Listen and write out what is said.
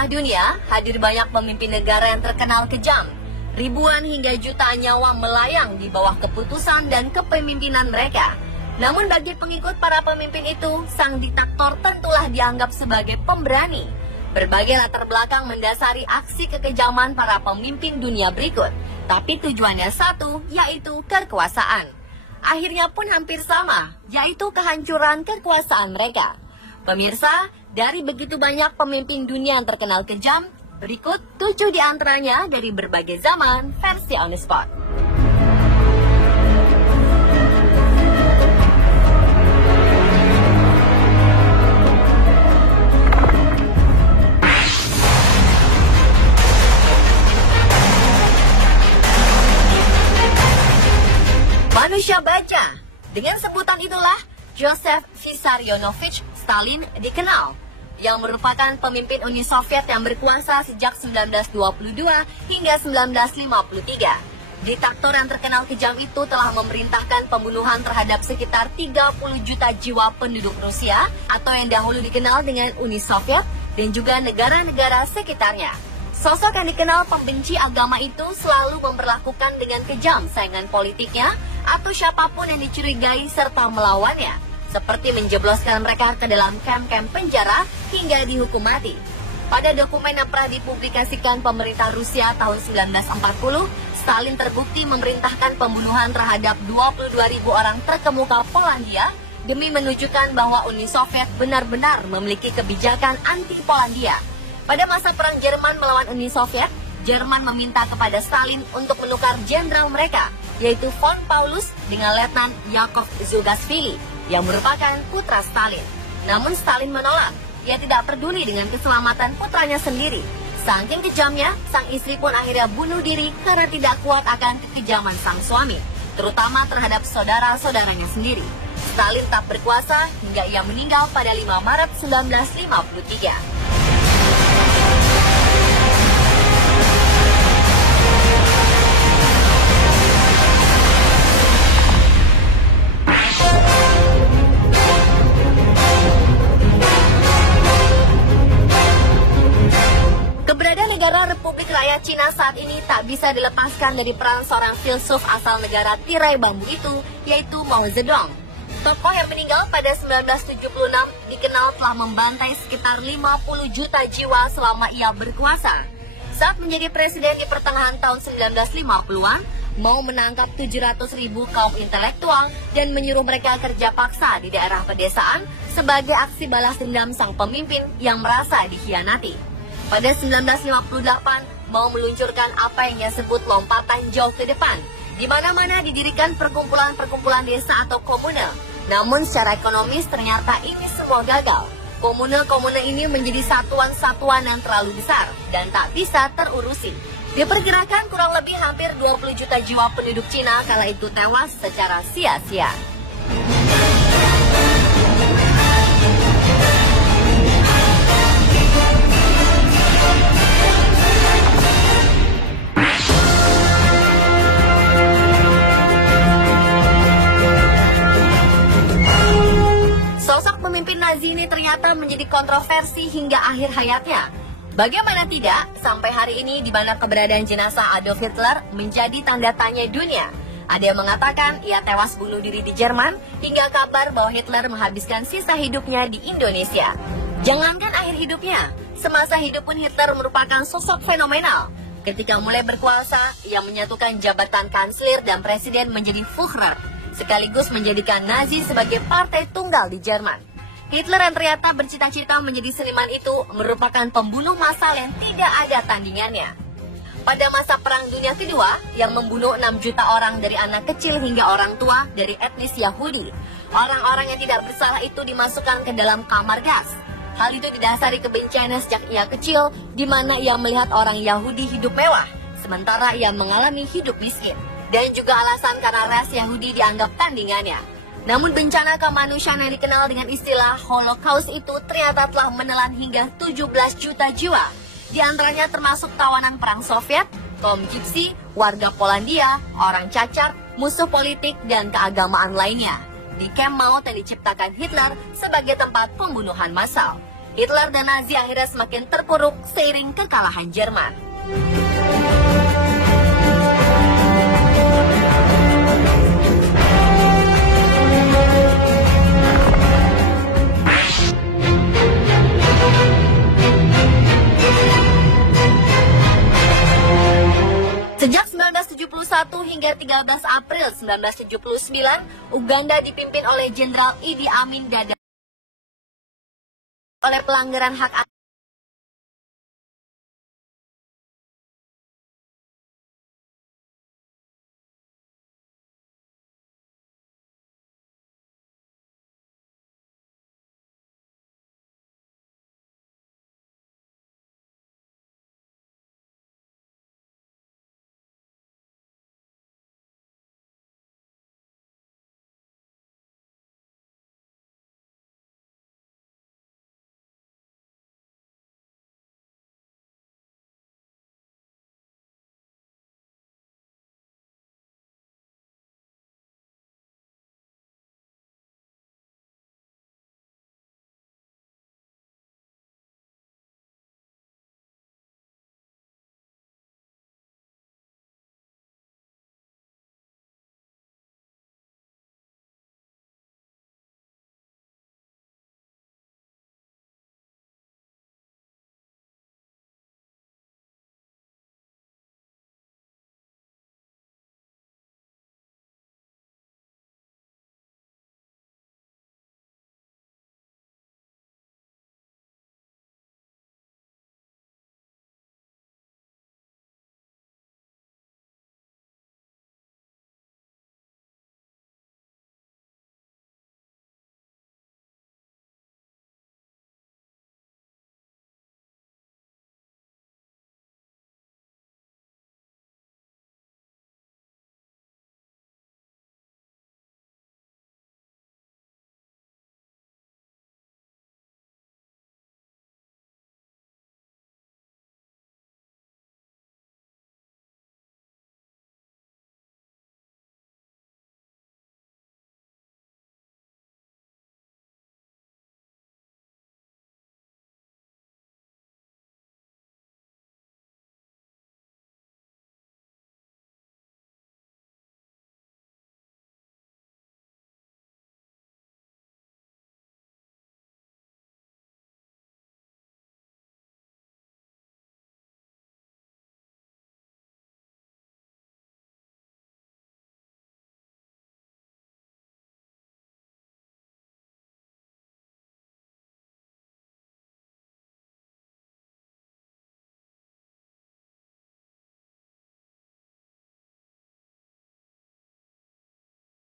sejarah dunia, hadir banyak pemimpin negara yang terkenal kejam. Ribuan hingga jutaan nyawa melayang di bawah keputusan dan kepemimpinan mereka. Namun bagi pengikut para pemimpin itu, sang diktator tentulah dianggap sebagai pemberani. Berbagai latar belakang mendasari aksi kekejaman para pemimpin dunia berikut. Tapi tujuannya satu, yaitu kekuasaan. Akhirnya pun hampir sama, yaitu kehancuran kekuasaan mereka. Pemirsa, dari begitu banyak pemimpin dunia yang terkenal kejam, berikut 7 di antaranya dari berbagai zaman versi On The Spot. Manusia baja. Dengan sebutan itulah Joseph Vissarionovich Stalin dikenal, yang merupakan pemimpin Uni Soviet yang berkuasa sejak 1922 hingga 1953. Diktator yang terkenal kejam itu telah memerintahkan pembunuhan terhadap sekitar 30 juta jiwa penduduk Rusia atau yang dahulu dikenal dengan Uni Soviet dan juga negara-negara sekitarnya. Sosok yang dikenal pembenci agama itu selalu memperlakukan dengan kejam saingan politiknya atau siapapun yang dicurigai serta melawannya, seperti menjebloskan mereka ke dalam kamp-kamp penjara hingga dihukum mati. Pada dokumen yang pernah dipublikasikan pemerintah Rusia tahun 1940, Stalin terbukti memerintahkan pembunuhan terhadap 22.000 orang terkemuka Polandia demi menunjukkan bahwa Uni Soviet benar-benar memiliki kebijakan anti-Polandia. Pada masa Perang Jerman melawan Uni Soviet, Jerman meminta kepada Stalin untuk menukar jenderal mereka, yaitu von Paulus dengan Letnan Yakov Zugashvili, yang merupakan putra Stalin. Namun Stalin menolak. Ia tidak peduli dengan keselamatan putranya sendiri. Saking kejamnya, sang istri pun akhirnya bunuh diri karena tidak kuat akan kekejaman sang suami, terutama terhadap saudara-saudaranya sendiri. Stalin tak berkuasa hingga ia meninggal pada 5 Maret 1953. Negara Republik Rakyat Cina saat ini tak bisa dilepaskan dari peran seorang filsuf asal negara tirai bambu itu, yaitu Mao Zedong. Tokoh yang meninggal pada 1976 dikenal telah membantai sekitar 50 juta jiwa selama ia berkuasa. Saat menjadi presiden di pertengahan tahun 1950-an, Mao menangkap 700.000 kaum intelektual dan menyuruh mereka kerja paksa di daerah pedesaan sebagai aksi balas dendam sang pemimpin yang merasa dikhianati. Pada 1958, Mao meluncurkan apa yang ia sebut lompatan jauh ke depan. Di mana-mana didirikan perkumpulan-perkumpulan desa atau komune. Namun secara ekonomis ternyata ini semua gagal. Komune-komune ini menjadi satuan-satuan yang terlalu besar dan tak bisa terurusi. Diperkirakan kurang lebih hampir 20 juta jiwa penduduk Cina kala itu tewas secara sia-sia. Pemimpin Nazi ini ternyata menjadi kontroversi hingga akhir hayatnya. Bagaimana tidak, sampai hari ini di mana keberadaan jenazah Adolf Hitler menjadi tanda tanya dunia. Ada yang mengatakan ia tewas bunuh diri di Jerman, hingga kabar bahwa Hitler menghabiskan sisa hidupnya di Indonesia. Jangankan akhir hidupnya, semasa hidup pun Hitler merupakan sosok fenomenal. Ketika mulai berkuasa, ia menyatukan jabatan kanselir dan presiden menjadi Führer, sekaligus menjadikan Nazi sebagai partai tunggal di Jerman. Hitler yang ternyata bercita-cita menjadi seniman itu merupakan pembunuh massal yang tidak ada tandingannya. Pada masa Perang Dunia Kedua, yang membunuh 6 juta orang dari anak kecil hingga orang tua dari etnis Yahudi, orang-orang yang tidak bersalah itu dimasukkan ke dalam kamar gas. Hal itu didasari kebenciannya sejak ia kecil, di mana ia melihat orang Yahudi hidup mewah, sementara ia mengalami hidup miskin. Dan juga alasan karena ras Yahudi dianggap tandingannya. Namun bencana kemanusiaan yang dikenal dengan istilah Holocaust itu ternyata telah menelan hingga 17 juta jiwa. Di antaranya termasuk tawanan perang Soviet, kaum Gypsy, warga Polandia, orang cacat, musuh politik, dan keagamaan lainnya. Di kamp maut yang diciptakan Hitler sebagai tempat pembunuhan massal. Hitler dan Nazi akhirnya semakin terpuruk seiring kekalahan Jerman. Sejak 1971 hingga 13 April 1979, Uganda dipimpin oleh Jenderal Idi Amin Dada oleh pelanggaran hak